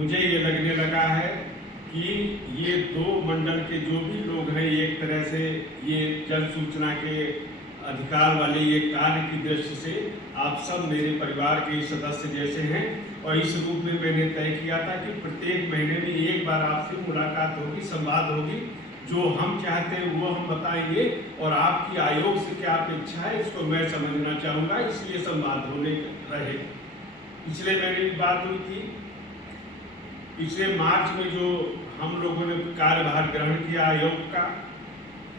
मुझे ये लगने लगा है कि ये दो मंडल के जो भी लोग हैं, एक तरह से ये जन सूचना के अधिकार वाले ये कार्य की दृष्टि से आप सब मेरे परिवार के सदस्य जैसे हैं, और इस रूप में मैंने तय किया था कि प्रत्येक महीने में एक बार आपसे मुलाकात होगी, संवाद होगी। जो हम चाहते हैं वो हम बताएंगे, और आपकी आयोग से क्या अपेक्षा है इसको मैं समझना चाहूँगा, इसलिए संवाद होने रहे। पिछले महीने की बात हुई थी, पिछले मार्च में जो हम लोगों ने कार्यभार ग्रहण किया आयोग का,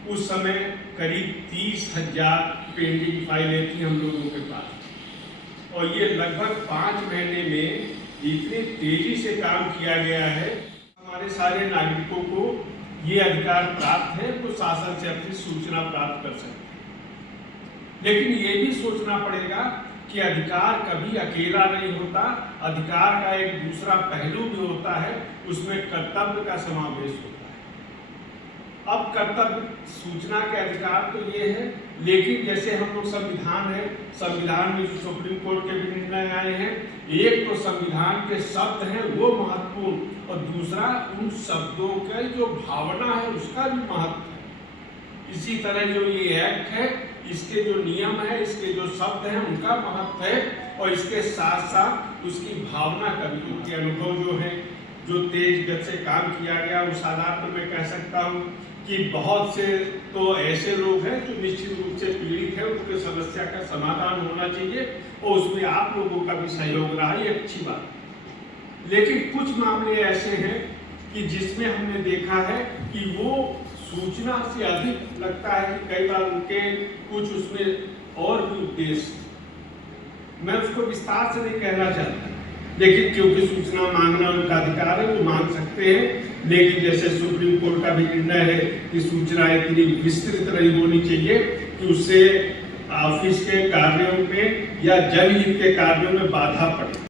उस समय करीब 30,000 पेंडिंग फाइलें थी हम लोगों के पास, और ये लगभग 5 महीने में इतनी तेजी से काम किया गया है। हमारे सारे नागरिकों को ये अधिकार प्राप्त है, वो शासन से अपनी सूचना प्राप्त कर सकते हैं। लेकिन ये भी सोचना पड़ेगा कि अधिकार कभी अकेला नहीं होता, अधिकार का एक दूसरा पहलू भी होता है, उसमें कर्तव्य का समावेश होता है। अब कर्तव्य सूचना के अधिकार तो ये है, लेकिन जैसे हम लोग संविधान है, संविधान में जो सुप्रीम कोर्ट के भी निर्णय आए हैं, एक तो संविधान के शब्द हैं वो महत्वपूर्ण, और दूसरा उन शब्दों का जो भावना है उसका भी महत्व है। इसी तरह जो ये एक्ट है, इसके जो नियम है, इसके जो शब्द हैं उनका महत्व है, और इसके साथ साथ उसकी भावना का भी, उनके अनुभव जो है, जो तेज गति से काम किया गया, उस आधार पर मैं कह सकता हूँ कि बहुत से तो ऐसे लोग हैं जो निश्चित रूप से पीड़ित हैं, उनके समस्या का समाधान होना चाहिए, और उसमें आप लोगों का भी सहयोग रहा, ये अच्छी बात है। लेकिन कुछ मामले ऐसे हैं कि जिसमें हमने देखा है कि वो सूचना से अधिक लगता है कि कई बार उनके कुछ उसमें और भी उद्देश्य, मैं उसको विस्तार से नहीं कहना चाहता, लेकिन क्योंकि सूचना मांगना उनका अधिकार है, वो मांग सकते हैं। लेकिन जैसे सुप्रीम कोर्ट का भी निर्णय है कि सूचना इतनी विस्तृत नहीं होनी चाहिए कि उससे ऑफिस के कार्यों में या जनहित के कार्यों में बाधा पड़े।